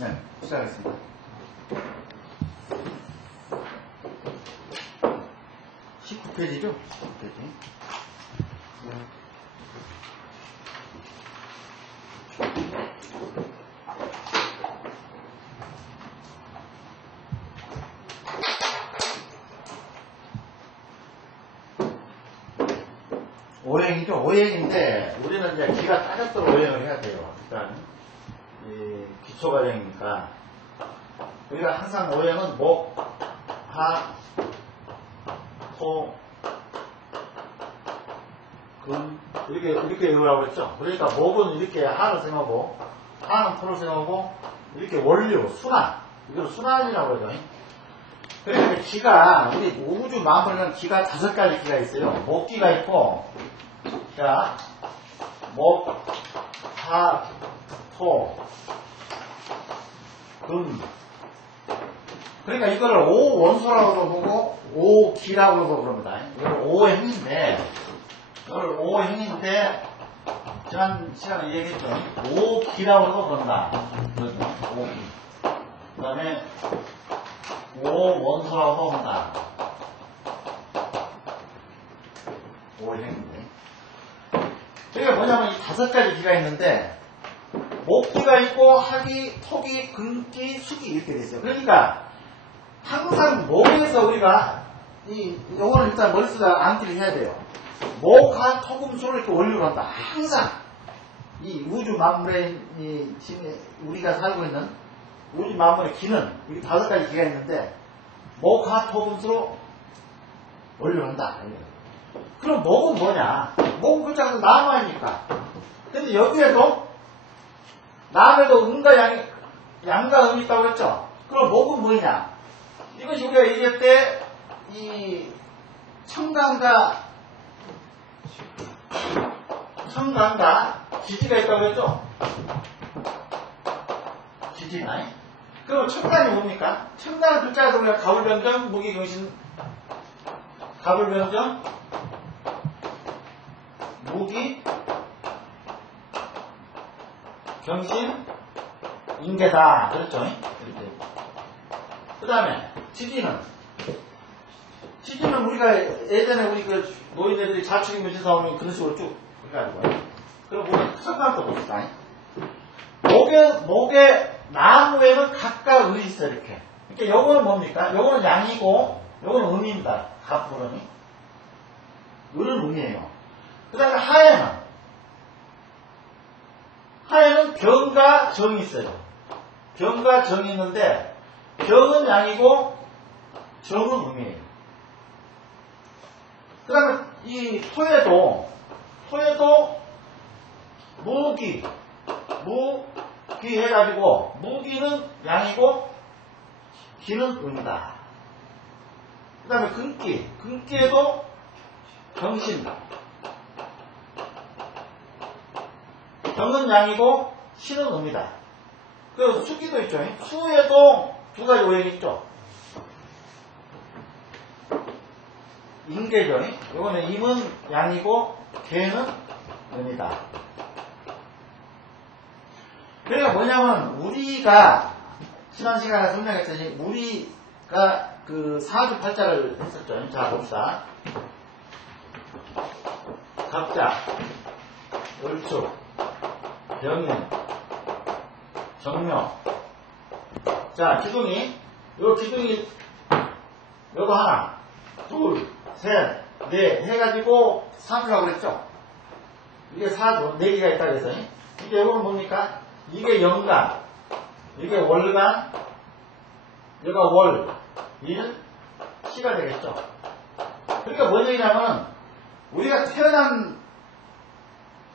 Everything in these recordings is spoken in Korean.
네, 시작하겠습니다. (19페이지죠) 19페이지. 오행이죠. 오행인데 우리는 이제 기가 따졌도록 오행을 해야 돼요. 일단 이 기초과정이니까 우리가 항상 오행은 목, 하, 토, 금 이렇게 외우라고 했죠. 그러니까 목은 이렇게 하를 생각하고 하는 토를 생각하고 이렇게 원료, 순환, 이걸 순환이라고 하죠. 그러니까 기가 우리 우주 만물에는 기가 5가지 기가 있어요. 목기가 있고, 자, 목, 하, 토, 금. 그러니까 이거를 오원소라고도 보고 오기라고도 그럽니다. 이걸 오행인데 지난 시간에 얘기했죠. 오기라고도 그런다. 오기. 그 다음에 오원소라고도 한다. 오행인데. 그게 뭐냐면 이 5가지 기가 있는데 목기가 있고 하기, 토기, 금기, 수기 이렇게 돼 있어요. 그러니까 항상 목에서 우리가 요거는 일단 머릿속에 암기를 해야 돼요. 목, 하, 토, 금, 수를 이렇게 원료로 한다. 항상 이 우주 만물에 지금 우리가 살고 있는 우주 만물의 기는 이 5가지 기가 있는데 목, 하, 토, 금, 수로 원료로 한다. 그럼 목은 뭐냐? 목은 글자가 나무 아닙니까? 근데 여기에도 남에도 음과 양과 음이 있다고 그랬죠? 그럼 목은 뭐냐? 이것이 우리가 얘기할 때, 이 청강과 지지가 있다고 그랬죠? 지지가. 그럼 청강이 뭡니까? 청강 글자에서 우리가 가불변정, 무기경신, 가불변정, 무기, 경신, 인계다. 그렇죠? 이렇게. 그 다음에, 지지는 우리가 예전에 우리 그 노인네들이 자축인 문제사 오면 그런 식으로 쭉 해가지고요. 그럼 우리가 석관도 봅시다. 목에, 나무에는 각각 을이 있어요, 이렇게. 그러니까 요거는 뭡니까? 요거는 양이고, 요거는 음입니다. 갑부름이. 을은 음이에요. 그 다음에 하에는 병과 정이 있어요. 병과 정이 있는데 병은 양이고 정은 음이에요. 그 다음에 이 토에도 무기 해가지고 무기는 양이고 기는 음이다. 그 다음에 금기에도 경신, 정은 양이고 신은 음이다. 그 수기도 있죠. 수에도 2가지 오행이 있죠. 인계죠. 이거는 임은 양이고 계는 음이다. 그러니까 뭐냐면 우리가 지난 시간에 설명했더니 우리가 그 사주팔자를 했었죠. 자 봅시다. 갑자, 을축, 병인, 정묘. 자, 기둥이, 요거 하나, 둘, 셋, 넷 해가지고 사주라고 그랬죠? 이게 사주, 4개가 있다고 해서. 이게 요거는 뭡니까? 이게 영간, 이게 월간, 여기가 월, 일, 시가 되겠죠? 그러니까 뭔 얘기냐면, 우리가 태어난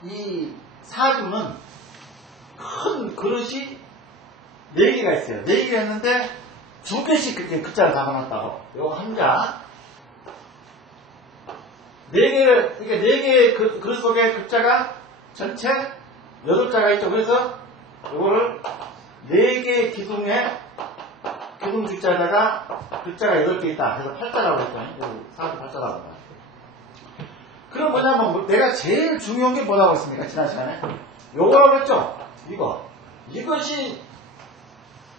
이 사주는 큰 그릇이 4개가 있어요. 4개가 있는데 2개씩 그렇게 글자를 담아놨다고. 요거 한자. 4개의 그릇 속에 글자가 전체 8자가 있죠. 그래서 이거를 4개의 기둥에 기둥 X자에다가 글자가 8개 있다. 그래서 8자라고 했죠. 여기 48자라고 했죠. 그럼 뭐냐면 내가 제일 중요한 게 뭐라고 했습니까? 지난 시간에 요거라고 했죠. 이것이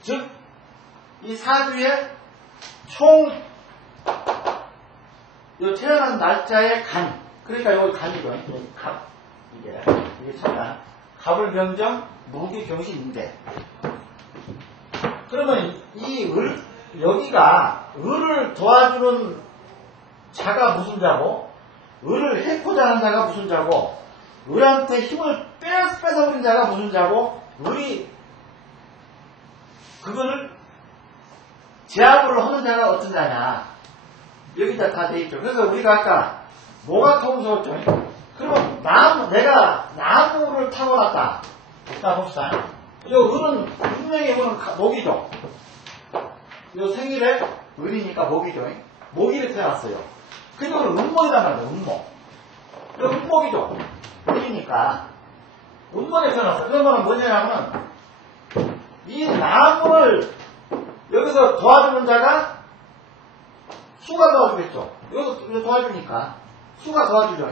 즉 이 사주의 총 요 태어난 날짜의 간, 그러니까 요거 간이죠. 갑, 이게 참나 갑을 병정 무기 병시 인대. 그러면 이 여기가 을을 도와주는 자가 무슨 자고, 을을 해코자 하는 자가 무슨 자고, 을한테 힘을 뺏어버린 자가 무슨 자고, 을이 그거를 제압을 하는 자가 어떤 자냐. 여기다 다 돼 있죠. 그래서 우리가 아까 뭐가 통수였죠? 그럼 내가 나무를 타고났다. 자, 봅시다. 요 을은 분명히 이거는 목이죠. 요 생일에 을이니까 목이죠. 목이를 태어났어요. 그리고는 운목이란 말이에요. 운목. 요 운목이죠. 을이니까 운목에 태어났어요. 그러면 뭐냐면 이 나무를 여기서 도와주는 자가 수가 도와주겠죠. 여기서 도와주니까 수가 도와주죠.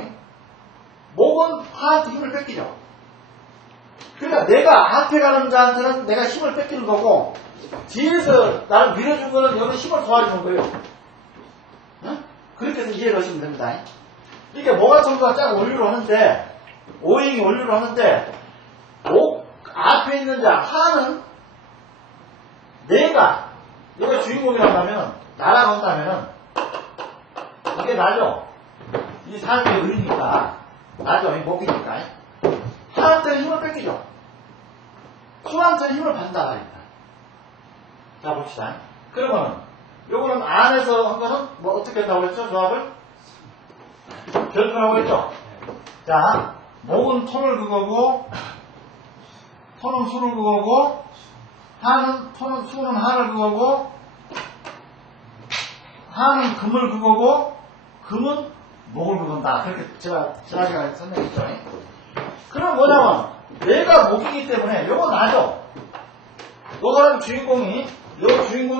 목은 화한테 힘을 뺏기죠. 그러니까 내가 앞에 가는 자한테는 내가 힘을 뺏기는 거고, 뒤에서 나를 밀어준 거는 여기 힘을 도와주는 거예요. 응? 그렇게 해서 이해를 하시면 됩니다. 이게 뭐가 청소가 쫙 원류로 하는데, 오행이 원류로 하는데, 목 앞에 있는 자 하는 내가 여기가 주인공이라면 날아간다면은 이게 나죠. 이 사람이 을이니까 나죠. 목이니까 하한테는 힘을 뺏기죠. 수한테는 힘을 받는다 말입니다. 자 봅시다. 그러면 요거는 안에서 한 거는 뭐 어떻게 한다고 그랬죠? 조합을 결분하고 했죠. 자 목은 토를 그거고, 토는 수를 그거고, 토는 수는 하를 그거고, 하는 금을 그거고, 금은 목을 그건다. 그렇게 제가 지난 시간에 설명했죠. 그럼 뭐냐면 내가 목이기 때문에 요거 나죠. 요 사람 주인공이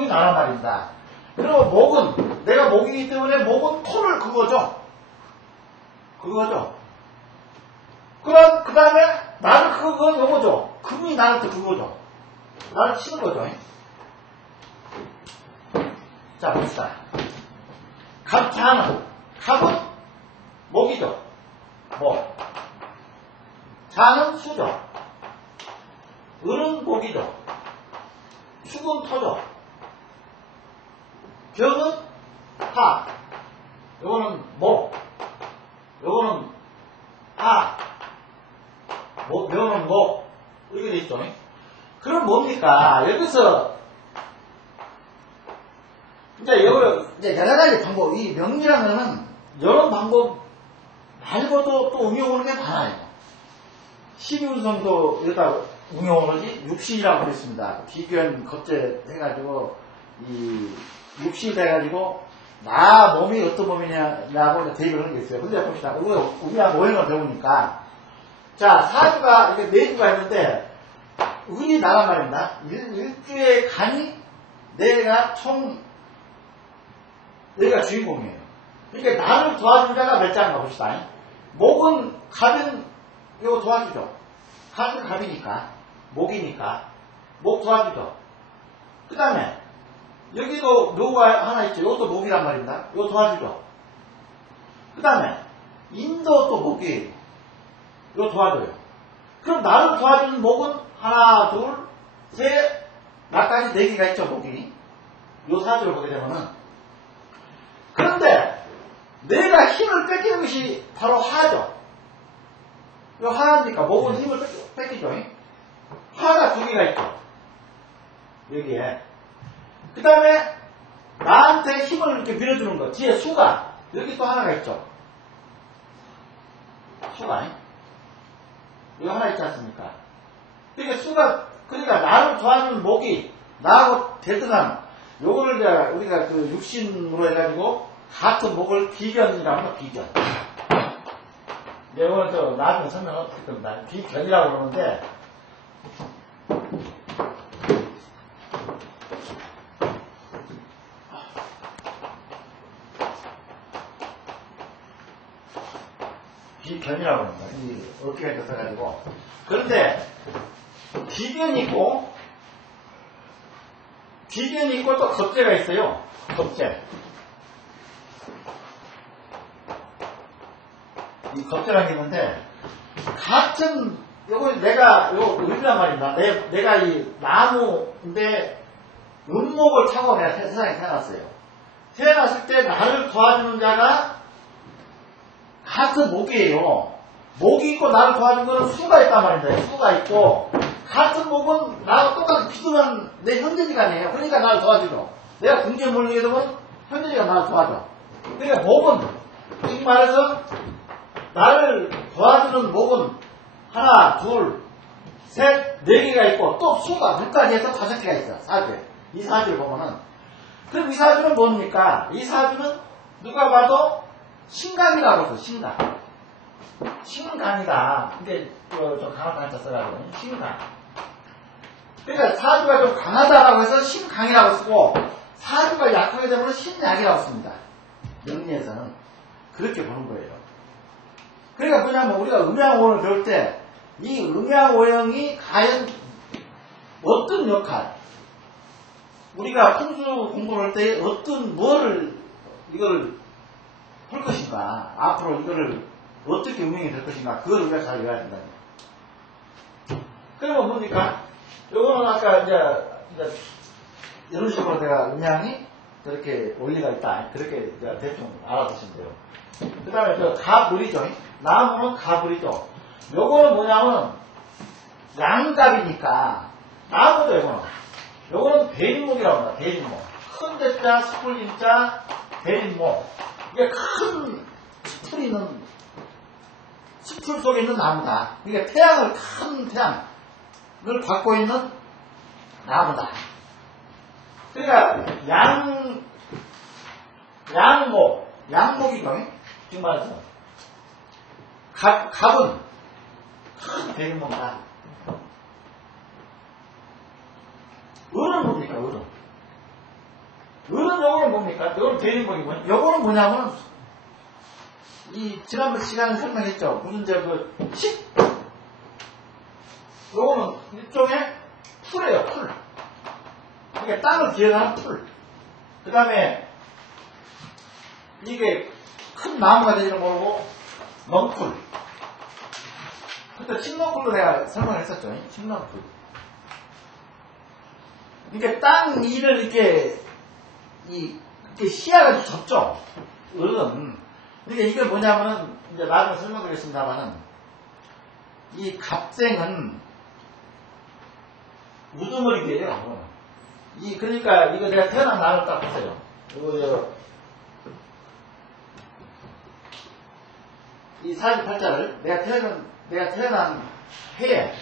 나란 말입니다. 그리고 목은 내가 목이기 때문에 목은 토를 그거죠. 그럼 그 다음에 나를 그건 요거죠. 금이 나를 또 그거죠. 나를 치는 거죠. 자 봅시다. 갑은 목이죠. 목. 자는 수죠. 을은 목이죠. 축은 토죠. 병은 하. 요거는 목. 요거는 하. 명은 목. 이렇게 돼 있죠. 그럼 뭡니까? 여기서 이제 여러 가지 방법, 이 명리라면은 여러 방법 말고도 또 응용하는 게 많아요. 12운성도 여기다 응용을 하지, 육신이라고 그랬습니다. 비교한 겁제 해가지고, 이 육신이 돼가지고, 나 몸이 어떤 몸이냐고 대입을 하는 게 있어요. 근데 봅시다. 우리가 오행을 배우니까. 자, 사주가, 이렇게 4주가 있는데, 운이 나란 말입니다. 일주의 간이 내가 주인공이에요. 그러니까 나를 도와준 자가 몇 자인가 봅시다. 목은 갑은 이거 도와주죠. 갑은 갑이니까, 목이니까, 목 도와주죠. 그 다음에 여기도 묘가 하나 있죠. 이것도 목이란 말입니다. 이거 도와주죠. 그 다음에 인도 또 목이 이거 도와줘요. 그럼 나를 도와주는 목은 하나, 둘, 셋, 나까지 4개가 있죠, 목이. 요 사주를 보게 되면은. 그런데 내가 힘을 뺏기는 것이 바로 하죠. 요 하니까 목은 힘을 뺏기죠. 하가 2개가 있죠. 여기에. 그 다음에 나한테 힘을 이렇게 밀어주는 거. 뒤에 수가. 여기 또 하나가 있죠. 수가. 여기 하나 있지 않습니까? 그러니까 나를 도와주는 목이 나하고 대등한 요거를 우리가 그 육신으로 해가지고 같은 목을 비견이라고 합니다. 비견. 이거는 또 나중에 설명을 어떻게 겁니다. 비견이라고 그러는데, 비견이라고 합니다. 이 어깨가 젖어가지고. 그런데 비견이 있고 또 겁재가 있어요. 겁재. 이 겁재라는 게 있는데 같은 요거 요 의미란 말입니다. 내가 이 나무인데 은목을 타고 내가 세상에 태어났어요. 태어났을 때 나를 도와주는 자가 같은 목이에요. 목이 있고 나를 도와주는 건 수가 있단 말입니다. 수가 있고 같은 목은 나하고 똑같이 비슷한 내 형제지간이에요. 그러니까 나를 도와주죠. 내가 궁지에 몰리게 되면 형제지가 나를 도와줘. 그러니까 목은 즉 말해서 나를 도와주는 목은 하나, 둘, 셋, 네 개가 있고 또 수가 몇까지 해서 5개가 있어. 사주. 이 사주를 보면은 그럼 이 사주는 뭡니까? 이 사주는 누가 봐도 신강이라고 해서 신강. 신강이다. 근데 좀 강한 단자 써가지고 신강. 그러니까 사주가 좀 강하다라고 해서 신강이라고 쓰고 사주가 약하게 되면 신약이라고 씁니다. 명리에서는 그렇게 보는 거예요. 그러니까 뭐냐면 우리가 음양오형을 배울 때 이 음양오형이 과연 어떤 역할, 우리가 풍수 공부를 할 때 뭐를 이걸 할 것인가, 앞으로 이거를 어떻게 운영이 될 것인가, 그걸 우리가 잘 외워야 된다. 그러면 뭡니까? 요거는 아까 이제 이런 식으로 내가 음양이 저렇게 원리가 있다. 그렇게 대충 알아두시면 돼요. 그 다음에 가불이죠. 나무는 가불이죠. 요거는 뭐냐면 양갑이니까 나무죠. 요거는 대림목이라고 합니다. 대림목. 큰 대자, 스풀림자, 대림목. 이게 큰 스풀 속에 있는 나무다. 이게 큰 태양을 갖고 있는 나무다. 그러니까 양목이죠. 지금 말해서 갑은 큰 대림목이다. 을은 뭡니까? 을은 요거는 뭡니까? 요거는 대림목이고요. 요거는 뭐냐면 이 지난번 시간에 설명했죠. 무슨 요거는 일종의 풀이에요. 풀. 그러니까 땅을 기억하는 풀. 그 다음에 이게 큰 나무가 되는 거고 넝풀. 그때 칡넝풀로 내가 설명을 했었죠. 칡넝풀. 그러니까 땅 위를 이렇게 시야가 좁죠. 을은. 그러니까 이게 뭐냐면은 이제 나중에 설명드리겠습니다만은 이 갑생은 우두머리예요. 그러니까 이거 내가 태어난 날을 딱 보세요. 이 48자를 내가 태어난 해에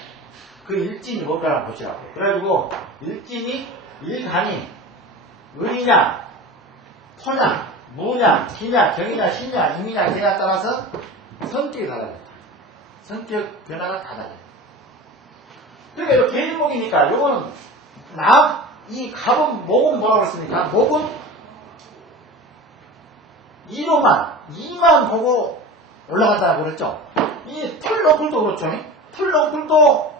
그 일진이 뭔가를 보시라고. 그래가지고 일진이 일간이 을이냐 토냐 무냐 기냐 경이냐 신냐 임이냐 개냐 따라서 성격이 달라요. 성격 변화가 다 달라요. 그러니까 이거 개인목이니까 요거는 이 갑은 목은 뭐라고 했습니까? 목은 이만 보고 올라간다고 그랬죠. 이 풀렁풀도 그렇죠. 풀렁풀도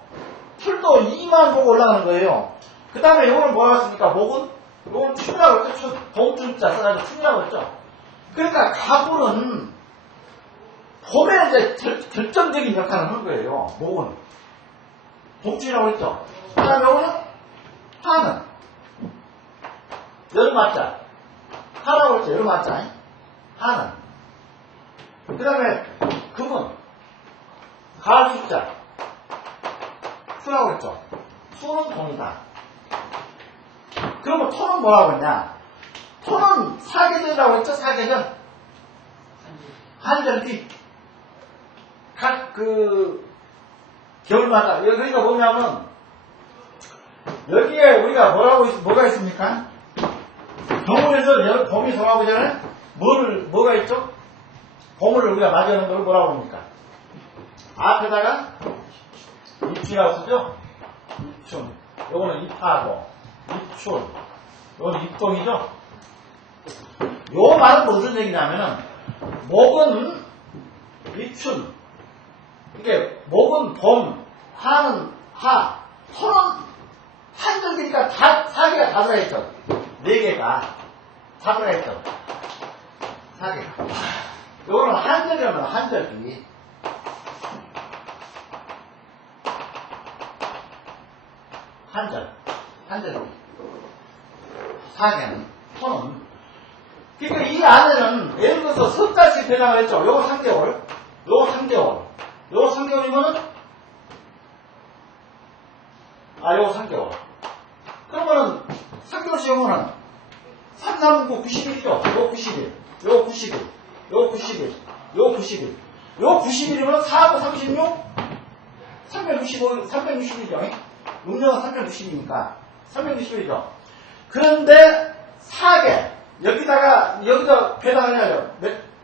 2만 보고 올라가는 거예요. 그 다음에 요거는 뭐라고 했습니까? 목은 요건 춤이라고 했죠. 봉춤자 써가지고 춤이라고 했죠. 그러니까 갑은 봄에 이제 결정적인 역할을 하는 거예요. 목은 복지라고 했죠. 그 다음에 요거는 하는 여름맞자 하라고 했죠. 여름맞자 하는. 그 다음에 금은 가을숫자 수라고 했죠. 수는 동이다. 그러면 토는 뭐라고 했냐? 토는 사계절이라고 했죠. 사계절 한절기 겨울마다. 그러니까 뭐냐면 여기에 우리가 뭐가 있습니까? 겨울에서 봄이 돌아오기 전에 뭐가 있죠? 봄을 우리가 맞이하는 걸 뭐라고 합니까? 앞에다가 입춘이라고 쓰죠? 입춘. 요거는 입하고, 입춘. 요거는 입동이죠? 요 말은 무슨 얘기냐면은, 목은 입춘. 이게, 목은 봄, 하는 하, 토는 한절기니까 다, 4개가 다 들어있죠? 4개가 다 들어있죠? 4개가. 요거는 한절기라면 한절기. 한절기. 4개는, 토는. 그러니까 이 안에는 예를 들어서 석가지 변화가 있죠. 요거 3개월, 요거 3개월, 요거 3개월이면은, 요거 3개월. 그러면은, 3개월씩 오면은, 3, 3, 9, 90일이죠. 요거 90일, 요거 90일, 요거 90일, 요거 90일. 요거 90일이면 4하고 36? 365일이죠. 6년은 360이니까. 360일이죠. 그런데, 4개. 여기다 배당을 해야죠.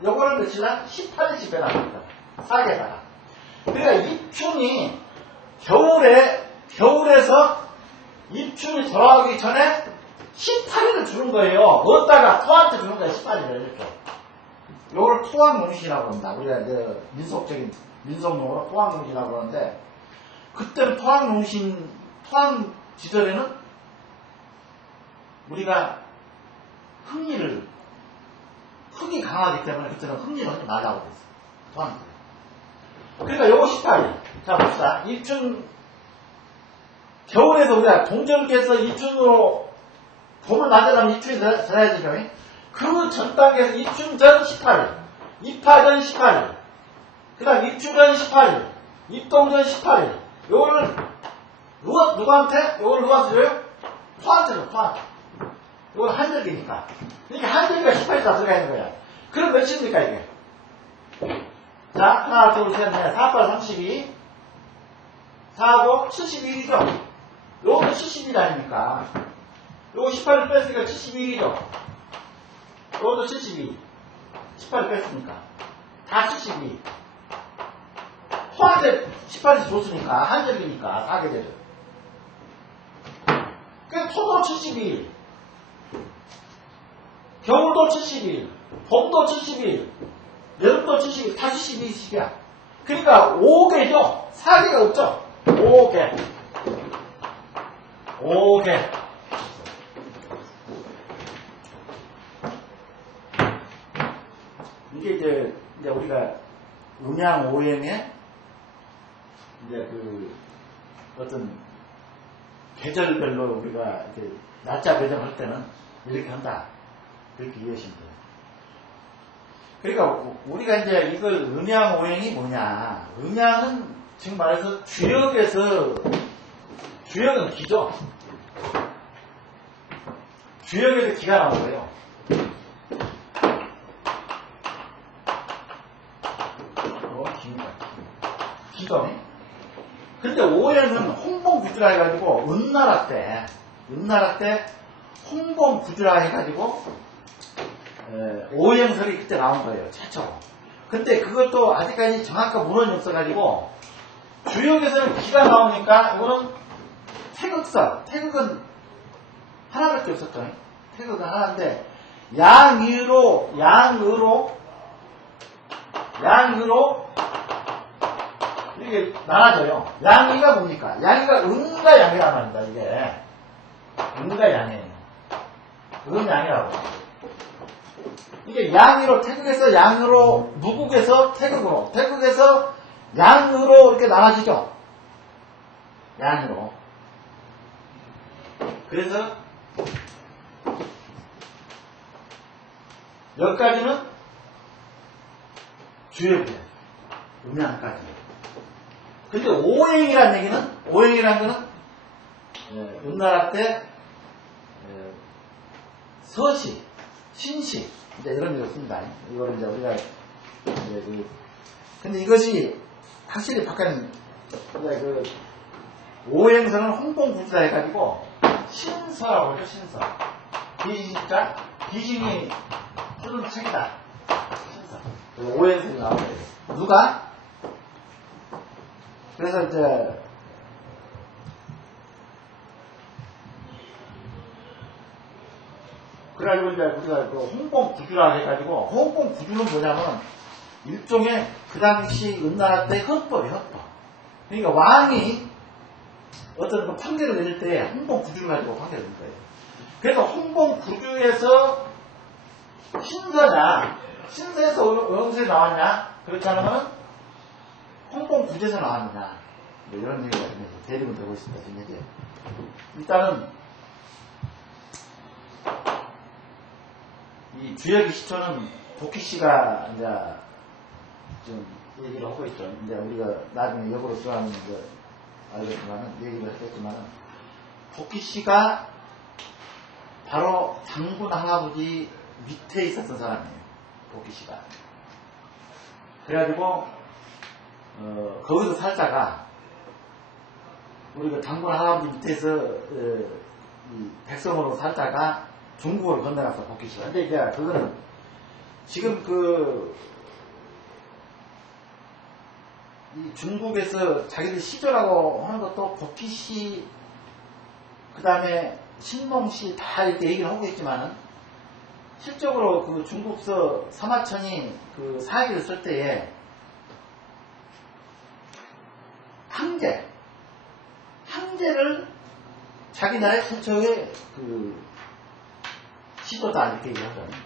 요거를 며칠날? 18일씩 배당합니다. 4개다가. 그러니까 입춘이 겨울에서 입춘이 돌아오기 전에 18일을 주는 거예요. 어디다가 토한테 주는 거예요. 18일을 이렇게. 요걸 토왕용신이라고 합니다. 우리가 이제 민속용어로 토왕용신이라고 그러는데, 그때는 토왕 시절에는 우리가 흙이 강하기 때문에 그때는 흙리를 하지 말라고 그랬어요. 토왕. 그러니까 요거 18일. 자, 봅시다. 입춘, 겨울에도 우리가 동절기에서 입춘으로 봄을 맞으려면 입춘이 들어야 되죠. 그 전 단계에서 입춘 전 18일, 입하 전 18일, 그 다음 입추 전 18일, 입동 전 18일. 요거를 누구한테? 요걸 누가 써줘요? 토한테 줘, 토한테. 요건 한절기니까. 그러니까 한절기가 18일 다 들어가 있는 거야. 그럼 며칠입니까, 이게? 자, 하나, 둘, 셋, 넷, 4, 8, 32. 4하고 72일이죠? 요것도 70일 아닙니까? 요거 18일 뺐으니까 72일이죠? 요것도 72일. 18일 뺐으니까. 다 72일. 토한테 18일 줬으니까, 한절기니까, 4개 되죠. 그 토도 72일. 겨울도 72일. 봄도 72일. 여름도 70일. 다 72일씩이야. 그러니까 5개죠? 4개가 없죠? 5개. 이게 이제 우리가 음양 오행에 이제 그 어떤 계절별로 우리가 이렇게 날짜 배정할 때는 이렇게 한다. 그렇게 이해하시면 돼요. 그러니까 우리가 이제 이걸 음양 오행이 뭐냐. 음양은 지금 말해서 주역은 기죠. 주역에서 기가 나온 거예요. 기죠. 근데 오행은 홍봉구주라 해가지고 은나라 때 홍봉구주라 해가지고 오행설이 그때 나온 거예요. 최초로. 근데 그것도 아직까지 정확한 문헌이 없어가지고 주역에서는 기가 나오니까 이거는 태극설. 태극은 하나밖에 없었죠. 태극은 하나인데 양으로 이게 나눠져요. 양이가 뭡니까? 양이가 은과 양이란 말입니다. 이게 은과 양이에요. 은양이라고. 이게 양으로 태극에서 양으로 무국에서 태극으로 태극에서 양으로 이렇게 나눠지죠. 양으로. 그래서 여기까지는 주역이에요. 음양까지. 근데 오행이라는 얘기는 오행이라는 거는 은나라 때 서시, 신시 이제 이런 걸 씁니다. 이거를 이제 우리가 근데 이것이 확실히 바뀌는 그 오행서는 홍봉구주다 해가지고 신서라고 하죠. 신서. 귀신이 쓰는 책이다. 신서. 오행서가 나와요. 누가? 그래서 이제 그래가지고 이제 우리가 그 홍봉구주라 해가지고, 홍봉구주는 뭐냐면 일종의 그 당시 은나라 때 헌법이 헌법. 그러니까 왕이 어떤 그 판결을 내릴 때 홍봉구주를 가지고 판결을 내는 거예요. 그래서 홍봉구주에서 신서냐, 신서에서 영수에 나왔냐, 그렇지 않으면 홍봉구주에서 나왔느냐, 뭐 이런 얘기가 대립은 되고 있습니다. 지금 이제 일단은 이 주역의 시초는 도끼 씨가 이제 지금 얘기를 하고 있죠. 이제 우리가 나중에 역으로 수하는 거 알겠지만은, 얘기를 했겠지만은, 도끼 씨가 바로 장군 할아버지 밑에 있었던 사람이에요. 도끼 씨가. 그래가지고, 거기서 살다가, 우리가 장군 할아버지 밑에서, 이 백성으로 살다가, 중국으로 건너갔어, 도끼 씨가. 근데 이제 그거는, 지금 이 중국에서 자기들 시조라고 하는 것도 도끼 씨, 그 다음에 신몽 씨 다 이렇게 얘기를 하고 있지만은, 실적으로 그 중국서 사마천이 그 사기를 쓸 때에, 항제를 자기 나라의 최초의 그 시조다 이렇게 얘기하거든요.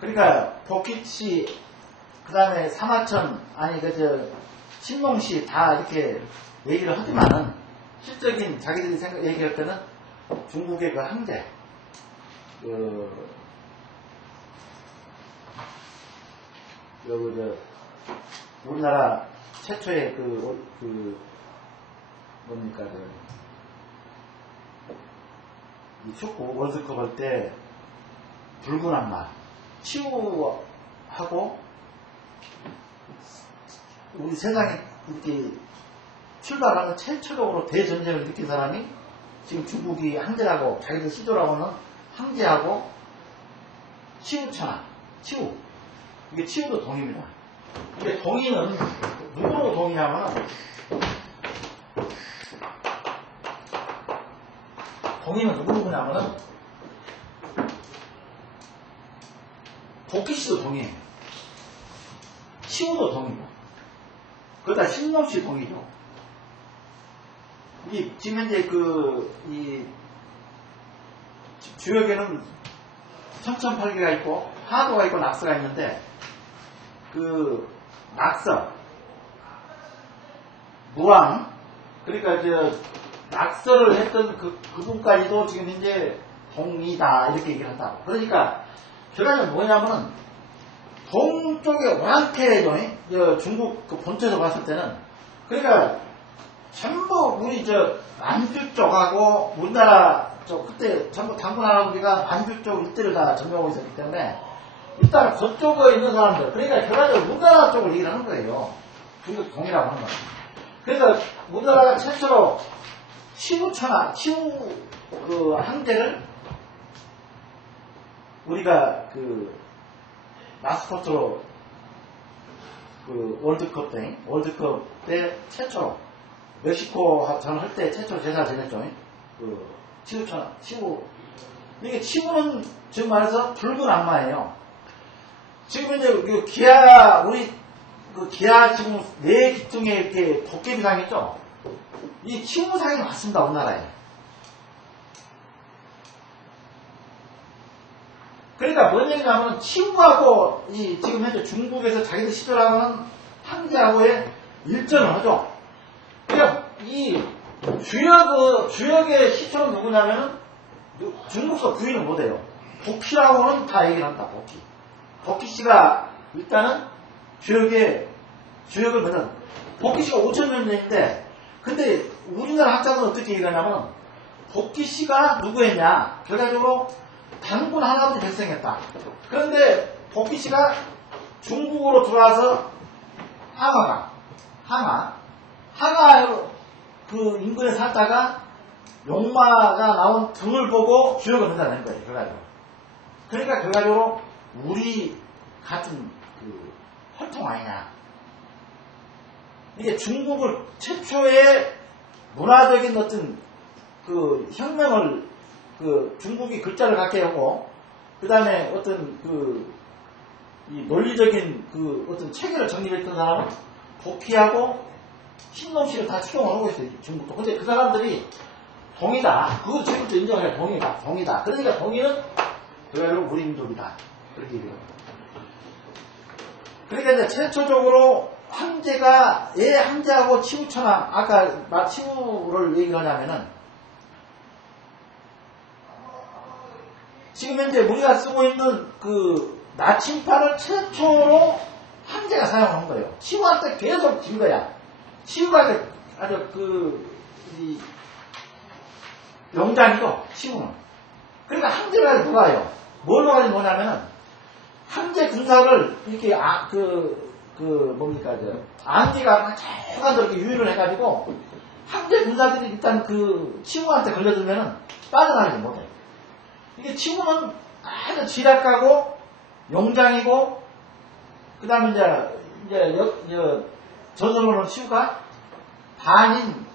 그러니까 도끼 씨, 그 다음에 사마천, 아니 신몽 씨 다 이렇게 얘기를 하지만은, 실적인 자기들이 얘기할 때는 중국의 그 항제, 우리나라 최초의 뭡니까, 이 축구 월드컵 할 때 붉은 악마, 치우하고 우리 세상에 이렇게 출발하는 최초적으로 대전쟁을 일으킨 사람이 지금 중국이 항제라고, 자기들 시조라고는 항제하고 치우천하, 치우. 이게 치우도 동입니다. 이게 동의는 누구로 동의냐면, 동의는 누구냐면은 도끼 씨도 동의해요. 치우도 동의고. 그러다 신몽 씨 동의죠. 지금 현재 이 주역에는 천천팔계가 있고, 하도가 있고, 낙서가 있는데, 낙서, 무왕, 그러니까 낙서를 했던 그분까지도 지금 현재 동이다, 이렇게 얘기를 한다고. 그러니까, 결과는 뭐냐면은, 동쪽의 오랑캐죠. 중국 본토에서 봤을 때는. 그러니까, 전부 우리 안주 쪽하고 우리나라 쪽, 그때 전부 장군 할아버지가 안주 쪽 일대를 다 점령하고 있었기 때문에, 일단 그쪽에 있는 사람들, 그러니까 결과적으로 우리나라 쪽을 얘기를 하는 거예요. 중국 동이라고 하는 거예요. 그래서 우리나라가 최초로 치우천하, 항제를 우리가 마스코트로 월드컵 때 최초로 멕시코 전 할 때 최초로 제사 지냈죠. 치우. 이게 치우는 지금 말해서 붉은 악마예요. 지금 이제 우리 기아 지금 네 기둥에 이렇게 도깨비상 있죠? 이 치우상이 맞습니다, 우리나라에. 그러니까 뭔 얘기냐면, 치우하고 지금 현재 중국에서 자기들 시절하고는 항제하고의 일전을 하죠. 그러니까 이 주역의 시초는 누구냐면은, 중국서 부인을 못해요. 도끼라고는 다 얘기를 한다, 도끼. 도끼 씨가 일단은 주역을 보면, 도끼 씨가 5,000년 전인데, 근데 우리나라 학자들은 어떻게 얘기하냐면, 도끼 씨가 누구였냐? 결과적으로 장군 할아버지 백성이었다. 그런데 도끼 씨가 중국으로 들어와서 항아 그 인근에 살다가 용마가 나온 등을 보고 주역을 한다는 거예요. 그러니까 결과적으로 우리 같은 혈통 아니냐. 이게 중국을 최초의 문화적인 어떤 그 혁명을 그 중국이 글자를 갖게 하고 그 다음에 어떤 이 논리적인 그 어떤 체계를 정립했던 사람은 도끼하고 신농식을 다 추종을 하고 있어요, 중국도. 근데 그 사람들이 동이다. 그걸 지금부터 인정해요. 동이다. 그러니까 동이는 그야말로 우리 민족이다. 그렇게 얘기해요. 그러니까 이제 최초적으로 황제가 왜 황제하고 치우천왕, 아까 치우를 얘기를 하냐면은 지금 현재 우리가 쓰고 있는 그 나침판을 최초로 황제가 사용한 거예요. 치우한테 계속 진 거야. 치우가 아주 이 영장이죠, 치우는. 그러니까 황제가 누가요? 뭘 가지고 뭐냐면은 황제 군사를 이렇게 뭡니까, 안개가 조금 이렇게 유인을 해가지고 황제 군사들이 일단 그 치우한테 걸려들면은 빠져나가지 못해요. 이게 치우는 아주 지략가고 용장이고 그 다음에 이제 저절로는 치우가 반인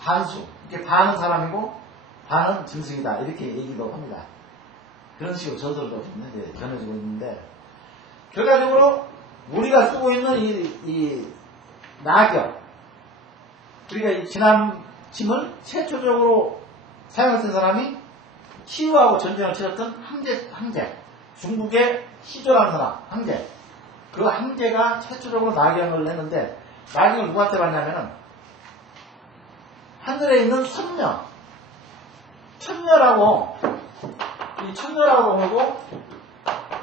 반수, 이렇게 반은 사람이고 반은 짐승이다 이렇게 얘기도 합니다. 그런 식으로 저절로 이제 전해지고 있는데 결과적으로 우리가 쓰고 있는 이 낙엽, 우리가 이 지남침을 최초적으로 사용했던 사람이 치유하고 전쟁을 치렀던 황제, 중국의 시조라는 사람, 황제. 그 황제가 최초적으로 낙엽을 냈는데, 낙엽을 누구한테 받냐면은, 하늘에 있는 천녀라고 하고,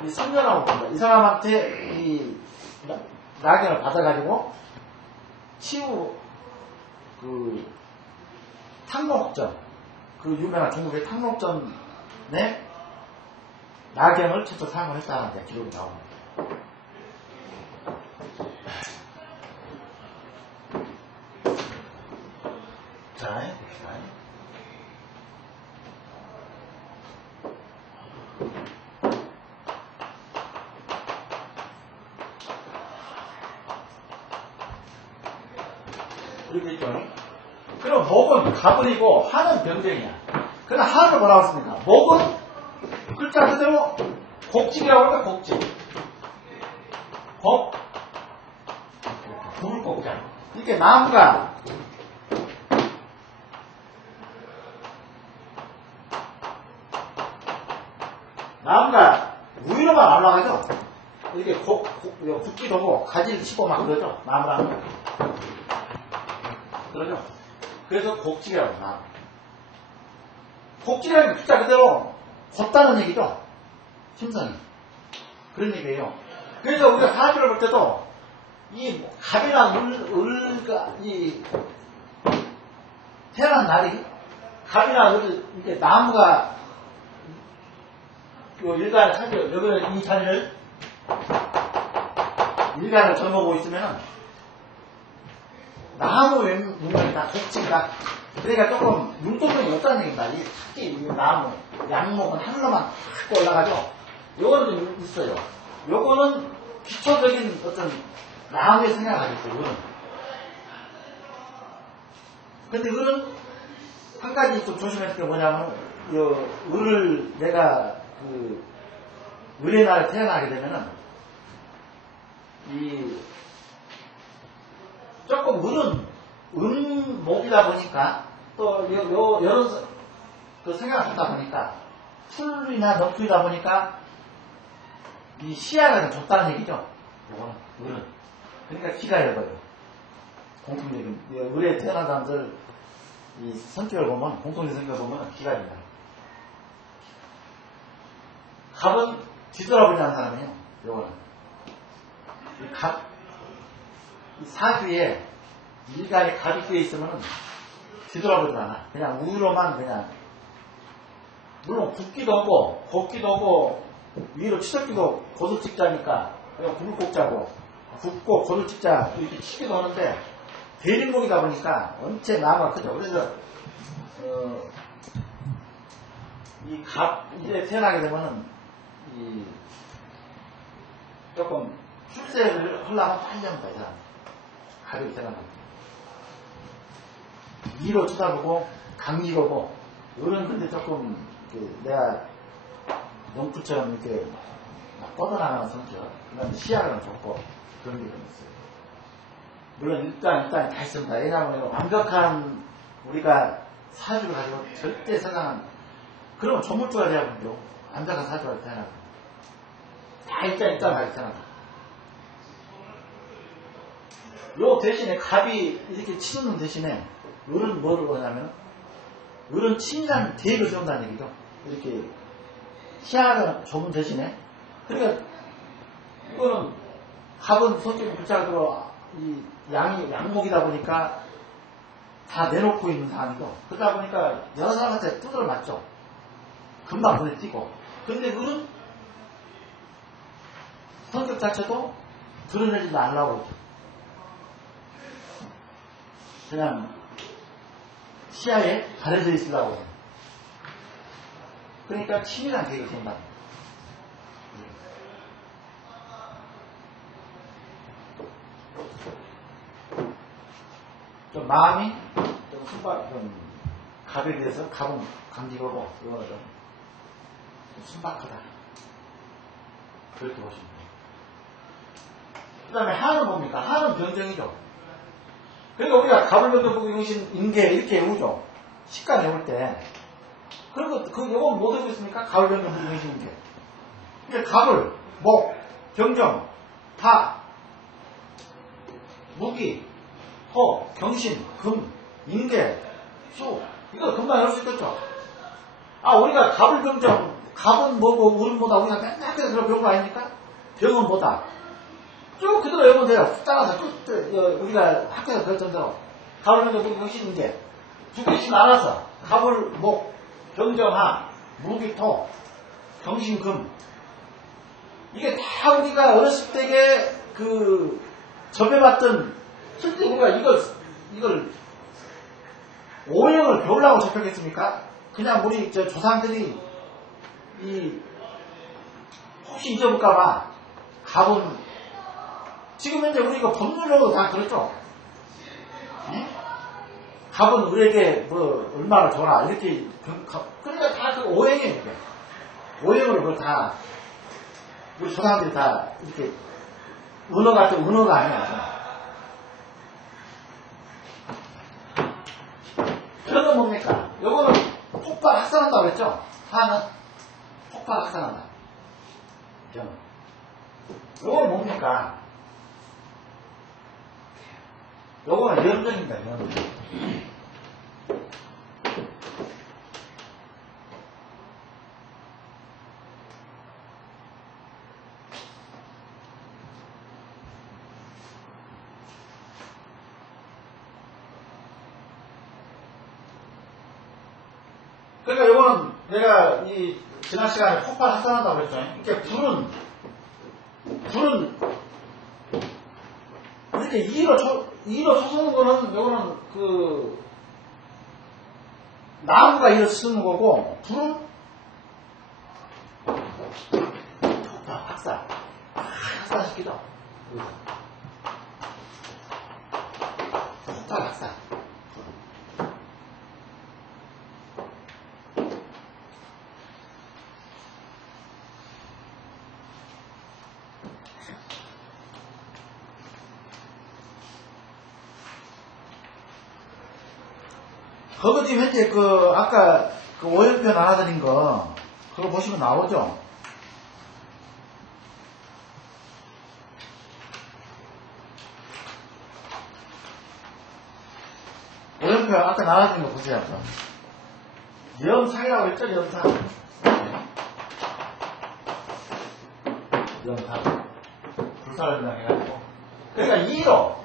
이 선녀라고 합니다. 이 사람한테 이 낙엽을 받아가지고, 치유, 탕록전, 그 유명한 중국의 탕록전에 낙엽을 최초 사용을 했다는 데 기록이 나옵니다. 자, 봅시다. 이렇게 있죠. 그럼 목은 가불이고 하는 병정이야. 그러나 하를 뭐라고 했습니까? 목은 글자 그대로 곡직이라고 합니다. 곡직. 굴곡자. 이렇게 나무가 위로만 올라가죠. 이렇게 굵기도 하고 가지를 치고 막 그러죠. 나무라는. 그러죠. 그래서 곡직이라고 합니다. 곡직이라는 게 글자 그대로 걷다는 얘기죠. 심성이. 그런 얘기예요. 그래서 우리가 사주를 볼 때도 이 갑이나 이 태어난 날이 갑이나 이렇게 나무가 일간을 사주, 여기는 이 자리를 일간을 젊어보고 있으면은 나무 문명이다, 곡직이다. 그러니까 조금 융통성이 없다는 얘기입니다. 특히 이 나무, 양목은 하늘로만 탁 올라가죠. 요거는 좀 있어요. 요거는 기초적인 어떤 나무의 생각을 가지고 있어요, 요거는. 근데 을은 한 가지 좀 조심해야 될 게 뭐냐면, 을을 내가 을의 날에 태어나게 되면은, 조금 을은 은목이다 보니까 또 여러 생각을 하다 보니까 풀이나 넋이다 보니까 이 시야가 좀 좁다는 얘기죠. 요거는 을은. 그러니까 키가 얇아요. 공통적인 을에 태어난 사람들 이 성격을 보면 공통적인 성격을 보면 키가 얇아요. 갑은 뒤돌아보지 않는 사람이에요. 요거는 이 사주에 일간에 갑이 껴 있으면 뒤돌아보지 않아. 그냥 우유로만 그냥 물론 붓기도 하고 걷기도 하고 위로 치닫기도 고소직자니까 그냥 굴곡자고 붓고 고소직자 이렇게 치기도 하는데 대림목이다 보니까 원체 나무가 크죠. 그래서 이 갑에 태어나게 되면은 조금 출세를 하려면 빨리 합니다. 이 사람. 가격이 태어나면. 이로 쳐다보고 강리로고 요런 근데 조금 내가 농부처럼 이렇게 막 뻗어나가는 성격 그다음에 시야가 좁고 그런 게 좀 있어요. 물론 일단 다 있습니다. 왜냐하면 완벽한 우리가 사주를 가지고 절대 세상은 그러면 조물주가 돼야군요. 완벽한 사주가 되나 다 일단 다 있잖아. 요 대신에 갑이 이렇게 치는 대신에 요런 뭐를 하냐면 요런 치밀한 대를 세운다는 얘기죠. 이렇게 시야가 좁은 대신에 그러니까 이거는 갑은 성격이 불자로 이 양목이다 보니까 다 내놓고 있는 상황이고 그러다 보니까 여러 사람한테 두드려 맞죠. 금방 눈에 띄고 근데 그런 성격 자체도 드러내지도 않으려고 그냥 시야에 가려져 있으려고 해요. 그러니까 치밀한 계획을 세운다. 좀 마음이 좀 갑에 비해서 갑은 강직하고 이거는 좀 순박하다. 그렇게 보시면 돼요. 그 다음에 하는 뭡니까? 하는 변정이죠. 그러니까 우리가 갑을 변정 보고 용신 인계 이렇게 외우죠. 식간 외울 때. 그리고 요거 뭐 들고 있습니까? 갑을 변정 보고 용신 인계. 그러니까 갑을, 목, 병정, 파, 무기, 호, 경신, 금, 인계, 수. 이거 금방 외울 수 있겠죠? 우리가 갑을 병정, 갑은 뭐고, 우는 뭐다. 우리가 맨날 그런 배운 거 아닙니까? 병은 뭐다. 쭉 그대로 외우면 돼요. 따라서 우리가 학교에서 배웠던 대로. 갑을 병정, 무기, 경신, 인계. 두 개씩 나눠서 갑을, 목, 병정하, 무기, 토, 경신, 금. 이게 다 우리가 어렸을 때에 접해봤던 실제 우리가 이걸 오형을 배우려고 접했겠습니까? 그냥 우리 조상들이 혹시 잊어볼까봐 갑은 지금 현재 우리 이거 법률로 다 그렇죠? 응? 갑은 우리에게 얼마나 줘라 이렇게 그러니까 다 그 오형이에요. 이게. 오형으로 그걸 다 우리 조상들이 다 이렇게 은어 같은 은어가 아니야. 변은 뭡니까? 요거는 폭발 확산한다고 그랬죠? 하는 폭발 확산한다. 변. 요거는 뭡니까? 요거는 염전입니다. 염전. 그러니까 이거는 내가 지난 시간에 폭발 확산한다고 그랬죠. 이렇게 불은 이렇게 2로 쳐서는 거는 이거는 나무가 2로 쓰는 거고 불은 폭발 확산시키죠. 폭발 확산. 거기 지금 현재 아까 오형표 나눠드린 거, 그거 보시면 나오죠? 오형표 아까 나눠드린 거 보세요. 염상이라고 했죠? 염상. 염상. 불사를 해가지고. 그러니까 2로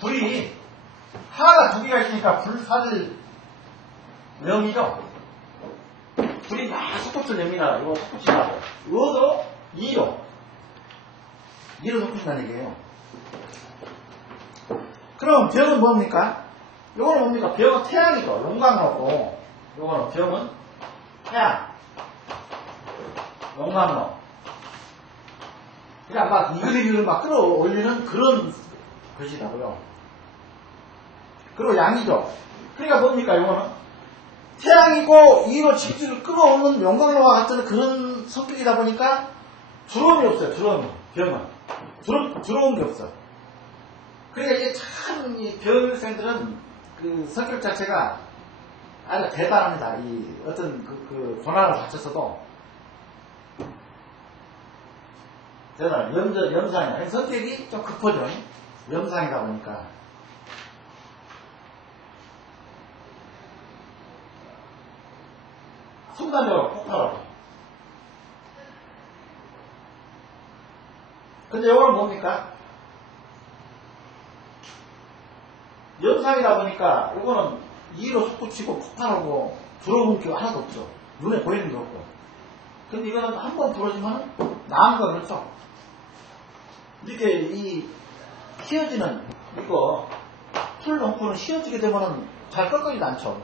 불이 하나가 두 개가 있으니까 불사를 명이죠. 불이 막 속도를 냅니다. 이거 속도치라고. 이것도 2로 속도친다는 얘기예요. 그럼 병은 뭡니까? 요거는 뭡니까? 병은 태양이죠. 용광로고, 요거는 병은 태양, 용광로. 그냥 막 이글이글 막 끌어올리는 그런 것이라고요. 그리고 양이죠. 그러니까 뭡니까, 이거는? 태양이고, 이로 질주를 끌어오는 용광로와 같은 그런 성격이다 보니까, 두려움이 없어요, 두려움이. 병은. 두려운 게 없어. 그러니까 이게 참, 이 별생들은 그 성격 자체가 아주 대단합니다. 이 어떤 그 고난을 받쳤어도. 대단해. 염상이야. 성격이 좀 급하죠. 염상이다 보니까. 순간적으로 폭발하고. 근데 이건 뭡니까? 염상이다 보니까 이거는 이로 솟구치고 폭발하고 들어본 게 하나도 없죠. 눈에 보이는 게 없고. 근데 이거는 한 번 부러지면 나은 거 그렇죠. 이렇게 이 휘어지는 이거 풀 덩쿨은 휘어지게 되면은 잘 꺾이지도 않죠.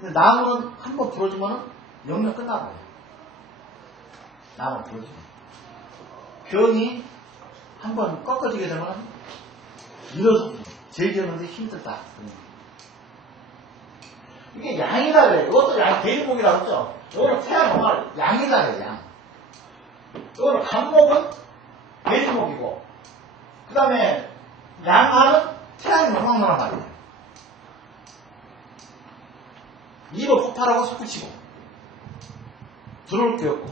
근데 나무는 한 번 부러지면은 영영 끝나버려요. 나무 부러지면. 병이 한 번 꺾어지게 되면은 일어서고 제기하는데 힘들다. 이게 양이다 그래. 이것도 양, 대리목이라고 했죠. 이거는 태양 정말 양이다 그래, 양. 이거는 간목은 대리목이고, 그 다음에 양하는 태양이 용광로란 말이에요. 입을 폭발하고 솟구치고, 들어올 게 없고.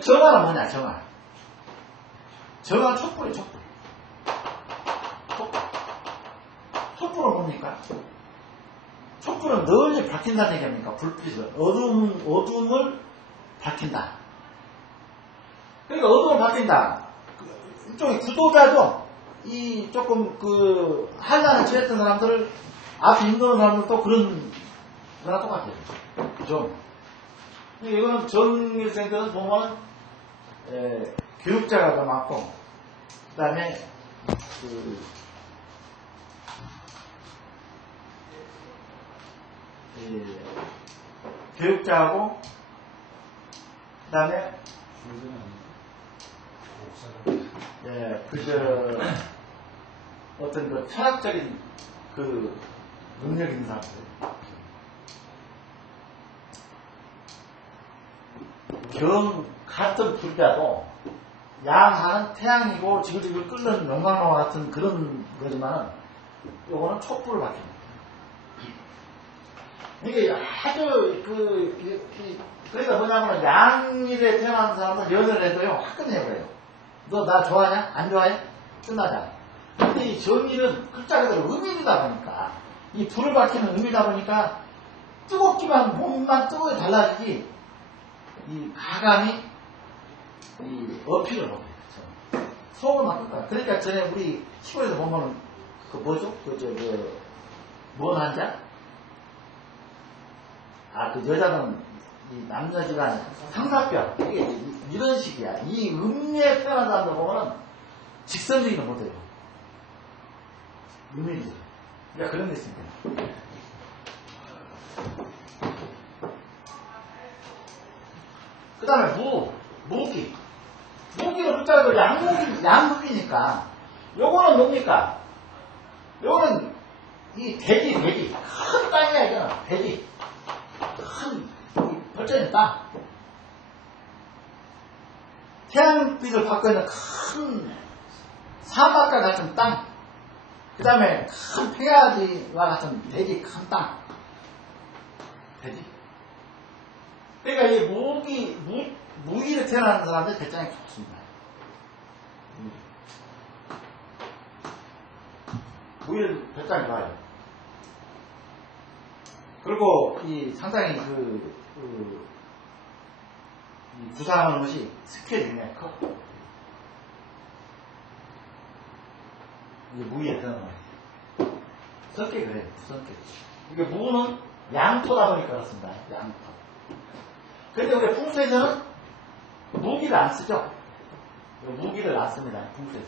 정화는 뭐냐, 정화. 정화는 촛불이에요, 촛불. 촛불은 뭡니까? 촛불은 널리 밝힌다는 얘기합니까? 불빛을. 어둠을 밝힌다. 그러니까 어둠을 밝힌다. 일종의 구도자죠? 이 조금 그, 한란을 지냈던 사람들, 앞에 있는 사람들도 그런 거랑 똑같아요. 좀. 이거는 정일생들은 보면, 교육자가 더 많고, 그 다음에, 교육자하고 그 다음에 어떤 그 철학적인 그 능력 있는 사람들 같은 불자도 양하는 태양이고 지글지글 끓는 용광로와 같은 그런 거지만은 요거는 촛불을 밝힙니다. 이게 아주 그러니까 뭐냐면 양일에 태어난 사람은 연애를 해도요 화끈해버려요. 너 나 좋아하냐? 안 좋아해? 끝나자. 근데 이 정일은 글자 그대로 음일이다 보니까 이 불을 밝히는 음이다 보니까 뜨겁기만 몸만 뜨거워 달라지지 이 가감이 이 어필을 못해요. 속을 막 거야. 그러니까 전에 우리 시골에서 보면은 그 뭐죠? 뭔 한자? 그 여자는 이 남자지간 상사뼈 이게 이런 식이야. 이 음리에 태어난 사람들 보면은 직선적인 거 못해요. 음리죠. 그러니까 그런 게 있습니다. 그 다음에 무기는 글자로 양무기니까 요거는 뭡니까? 요거는 이 대지 큰 땅이야 이거는 대지 큰 벌전의 땅 태양빛을 받고 있는 큰 사막과 같은 땅 그 다음에 큰 폐가지와 같은 대지 큰 땅 대지 그러니까 이 무기를 태어나는 사람들 배짱이 좋습니다. 무기를 배짱이 좋아요. 그리고 이 상당히 이 구사하는 것이 스케일이 굉장히 커. 이게 무기에 태어나는 거예요. 성격이 그래요. 성격. 이게 무는 양토다 보니까 그렇습니다. 양토. 근데 우리 풍수에서는 무기를 안 쓰죠. 무기를 안 씁니다. 풍수에서.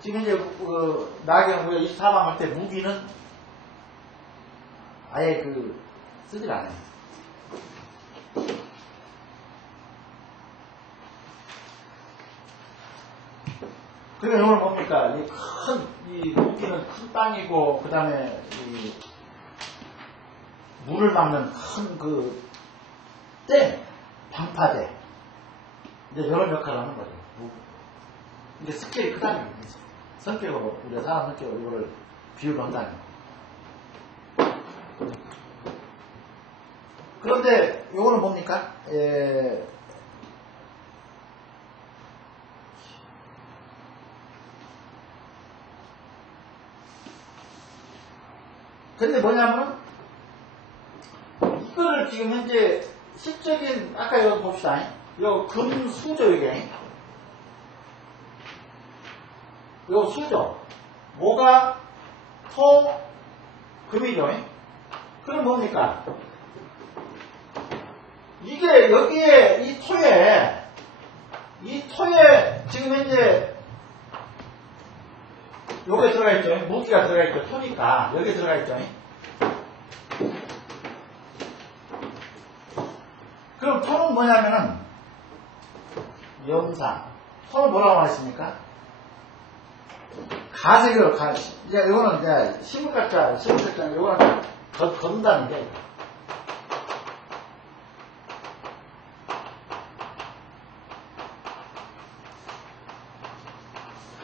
지금 이제 나경 우리가 24방 할 때 무기는 아예 쓰질 않아요. 그러니까 이걸 뭡니까? 이 무기는 여기는 큰 땅이고, 그 다음에 물을 막는 큰 방파제. 이제 이런 역할을 하는 거죠. 이게 스케일이 크다는 거죠. 성격으로, 우리가 사람 성격으로 이거를 비유를 한다는 거죠. 그런데 요거는 뭡니까? 근데 뭐냐면은 이거를 지금 현재 실적인 아까 이거 봅시다. 이거 금수죠 이게. 이거 수죠. 뭐가 토 금이죠. 그럼 뭡니까? 이게 여기에 이 토에 지금 현재 요게 들어가 있죠. 무기가 들어가 있죠. 토니까 여기 들어가 있죠. 그럼 토는 뭐냐면은 염산. 토는 뭐라고 하십니까? 가색으로 이제 이거는 이제 시물각자 이거는 거둔다는 게.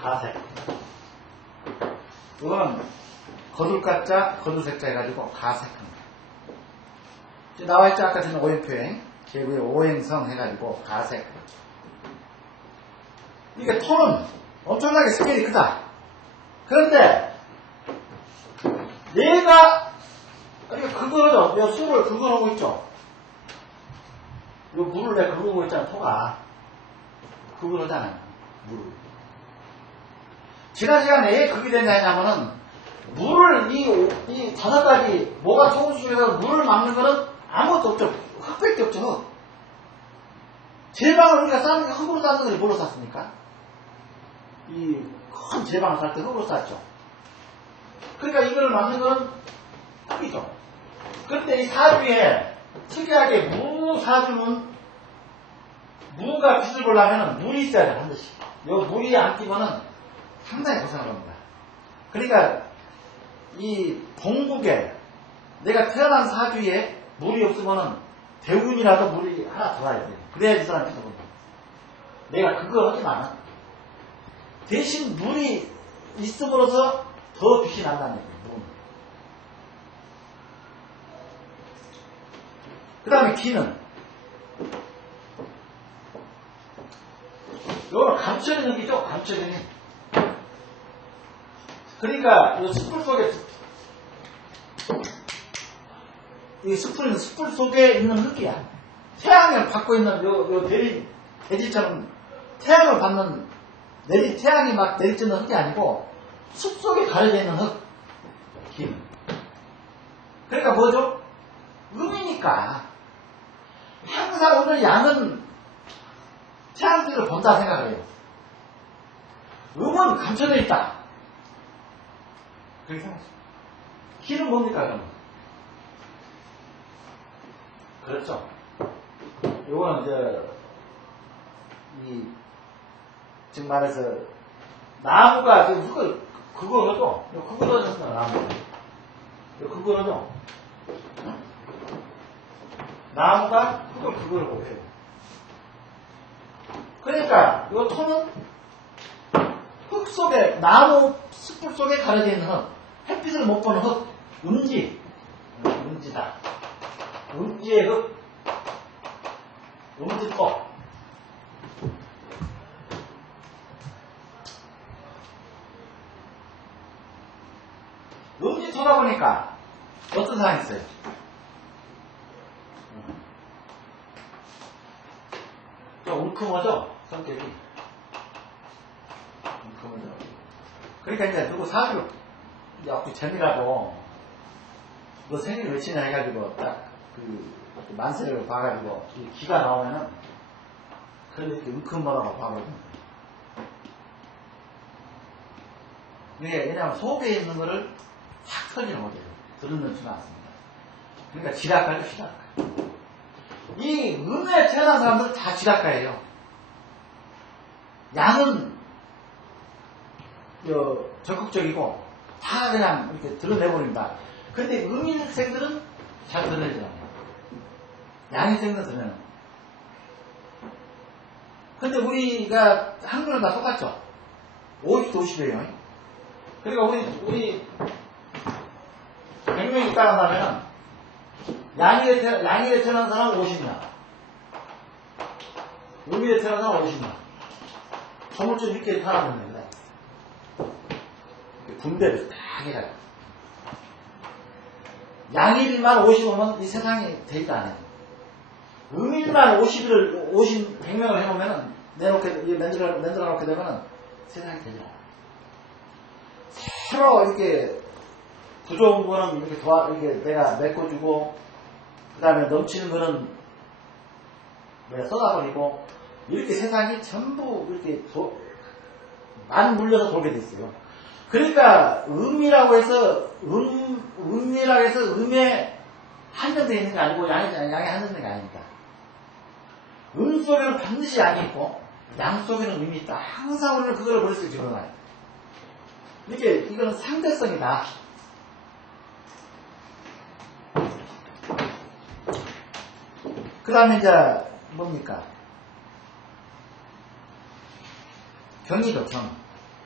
가색. 이거는 거둘가짜, 거두색자 해가지고 가색합니다. 나와있죠. 아까 전에 오행표행, 제구의 오행성 해가지고 가색. 이게 토는 엄청나게 스케일이 크다. 그런데 얘가 그거죠. 요 수를 그거하고 있죠. 요 물을 내가 그거하고 있잖아. 토가 그거잖아요. 물을. 지난 시간에 왜 그게 되냐면은 물을 이 5가지 뭐가 좋은 중에서 물을 막는 거는 아무것도 없죠. 흙밖에 없죠. 흙. 제방을 우리가 쌓는 게 흙으로 쌓는 거지 뭘로 쌓습니까? 이 큰 제방을 쌀 때 흙으로 쌓죠. 그러니까 이걸 막는 거는 흙이죠. 그런데 이 사주에 특이하게 무사주는 무가 빛을 보려면 물이 있어야 돼. 반드시. 요 물이 안 끼면은 상당히 고생을 합니다. 그러니까 이 동국에 내가 태어난 사주에 물이 없으면은 대운이라도 물이 하나 들어야 돼요. 그래야지 사람 빛을 본다. 내가 그걸 하진 않아. 대신 물이 있음으로써 더 빛이 난다는 얘기예요. 그 다음에 기는 이거는 감춰진 흙이죠. 감춰진 흙. 그러니까 이 숯불 속에 이 숯불 속에 있는 흙이야. 태양을 받고 있는 요 대지처럼 태양을 받는 태양이 막 내리쬐는 흙이 아니고 숲 속에 가려져 있는 흙. 김. 그러니까 뭐죠? 음이니까 항상 오늘 양은 태양빛을 본다 생각을 해요. 음은 감춰져 있다. 그렇게 생각하죠. 기는 뭡니까 그러면? 그렇죠. 요거는 이제 지금 말해서 나무가 지금 흙을 그거로도 그거로죠. 나무 그거로죠. 나무가 흙을 그거로 해요. 그러니까 이 토는 흙 속에 나무 숯불 속에 가려져 있는 흙, 햇빛을 못 보는 흙, 음지다. 음지의 흙, 음지토. 음지토다 보니까 어떤 상황이 있어요? 좀 웅큼하죠? 성격이. 웅큼하죠? 그러니까 이제 누구 사주를, 이제 어떻게 재미라도 너 생일 몇이냐 해가지고 딱 만세를 봐가지고 기가 나오면은 그렇게 웅큼하다고 봐거든요. 왜냐면 속에 있는 거를 확 터지는 거죠. 들어놓지는 않습니다. 그러니까 지략가죠, 지략가. 이 음에 태어난 사람들은 다 지략가예요. 양은 적극적이고 다 그냥 이렇게 드러내버립니다. 근데 음일생들은 잘 드러내지 않아요. 양일생들은 드러내는. 근데 우리가 한글은 다 똑같죠? 50대 50이에요. 그러니까 우리 100명 있다고 하면 양일에 태어난 사람은 50명, 음일에 태어난 사람은 50명. 점을 좀 이렇게 하나 됩니다. 분배를 딱 해가지고. 양일만 50오면 이 세상이 되지도 않아요. 음일만 100명을 해놓으면, 만들어 놓게 되면은 세상이 되죠. 서로 이렇게 부족한 거는 이렇게 내가 메꿔주고, 그 다음에 넘치는 거는 내가 쏟아버리고, 이렇게 세상이 전부 이렇게 만 물려서 돌게 됐어요. 그러니까 음이라고 해서 음에 한정되어 있는 게 아니고 양에 한정된 게 아닙니다. 음 속에는 반드시 양이 있고 양 속에는 음이 있다. 항상 우리는 그걸 머릿속에 집어넣어요. 이거는 상대성이다. 그 다음에 이제 뭡니까? 경이죠, 경.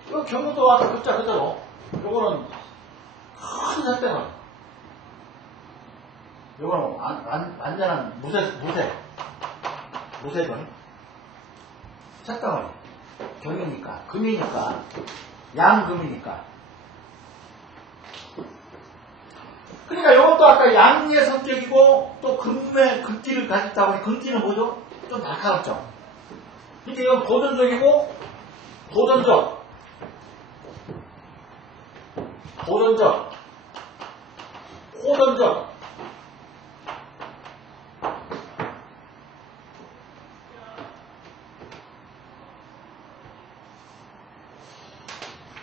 이 경도 아까 글자 그대로 요거는 큰 살빼거리. 요거는 완전한 무쇠죠. 살빼거리. 경이니까, 금이니까, 양금이니까. 그러니까 요것도 아까 양의 성격이고 또 금의 금띠를 가졌다 보니 금띠는 뭐죠? 좀 날카롭죠. 그러니까 이건 보존적이고 도전적, 호전적.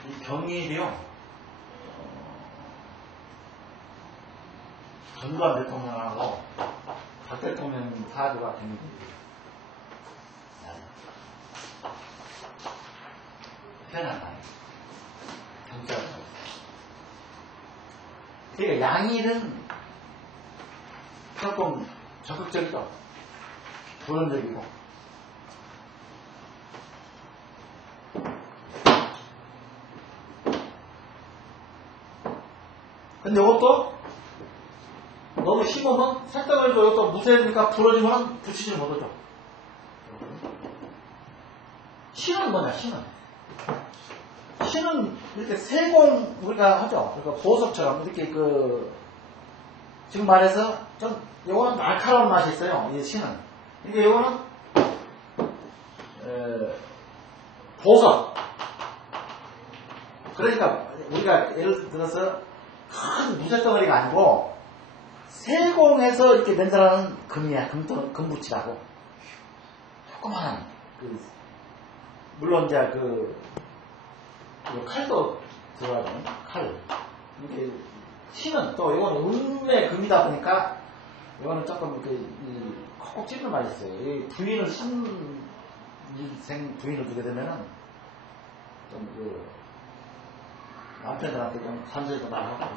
이 경일이요, 전두환 대통령하고 박 대통령 사주가 경일이에요. 편안하게 경찰을 하고 있어요. 그러니까 양일은 조금 적극적이죠. 도전적이고. 근데 이것도 너무 심으면 살짝을 줘요. 또 무쇠니까 부러지면 붙이지 못하죠. 신은 뭐냐, 신은. 신은 이렇게 세공 우리가 하죠. 그러니까 보석처럼 이렇게 지금 말해서 좀 요거는 날카로운 맛이 있어요. 이 신은. 근데 요거는 보석. 그러니까 우리가 예를 들어서 큰 무쇠덩어리가 아니고 세공에서 이렇게 만들어내는 금이야. 금붙이라고. 조그만한 물론 이제 칼도 들어가거든요. 칼. 이게 신은 또 이거는 음의 금이다 보니까 이거는 조금 이렇게 콕콕 찌르는 맛이 있어요. 이 부인을 신생 부인을 두게 되면은 좀 남편들한테 좀 잔소리도 많이 하고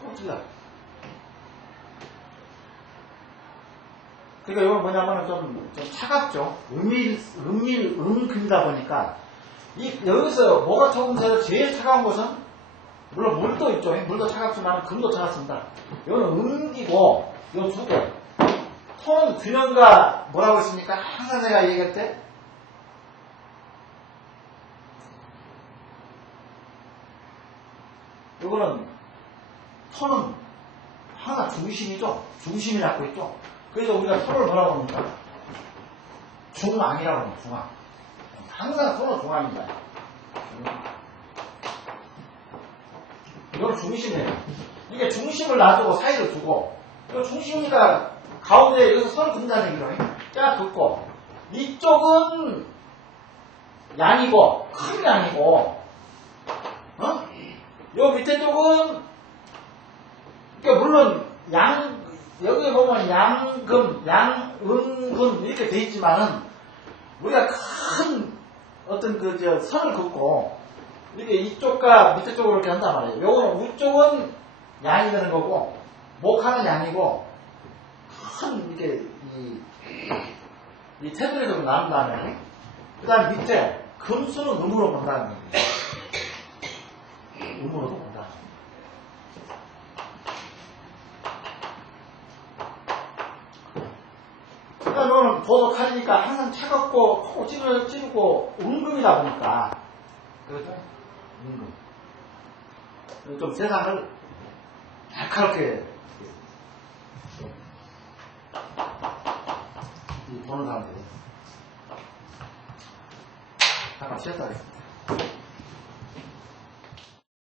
콕콕 찔러. 그러니까 이건 뭐냐면은 좀 차갑죠. 금이다 보니까 여기서 뭐가 조금 제일 차가운 것은 물론 물도 있죠. 물도 차갑지만 금도 차갑습니다. 이거는 음기고 이 두 개. 통 균형가 뭐라고 했습니까? 항상 제가 얘기할 때 이거는 톤은 항상 중심이죠. 중심이 잡고 있죠. 그래서 우리가 톤을 뭐라고 합니까? 중앙이라고 합니다. 중앙. 항상 톤은 중앙입니다. 이건 중심이에요. 이게 중심을 놔두고 사이를 두고, 이거 중심이가 가운데 여기서 서로 든다는 얘기로 쫙 긋고, 이쪽은 양이고, 큰 양이고, 요 밑에 쪽은, 그러니까 물론 여기 보면 양금, 양은금 이렇게 돼 있지만은, 우리가 큰 어떤 선을 긋고, 이렇게 이쪽과 밑에 쪽으로 이렇게 한단 말이에요. 요거는 우쪽은 양이 되는 거고, 목하는 양이고, 큰, 이렇게, 이 테두리로 나눈 다음에, 그 다음 밑에, 금수는 음으로 본다는 거예요. 음으로 본다. 그러니까 이거는 보석칼이니까 항상 차갑고, 콕 찌르고, 은금이다 보니까, 그렇죠? 은금. 좀 세상을 날카롭게 보는 사람들이 잠깐 쉬었다 하겠습니다.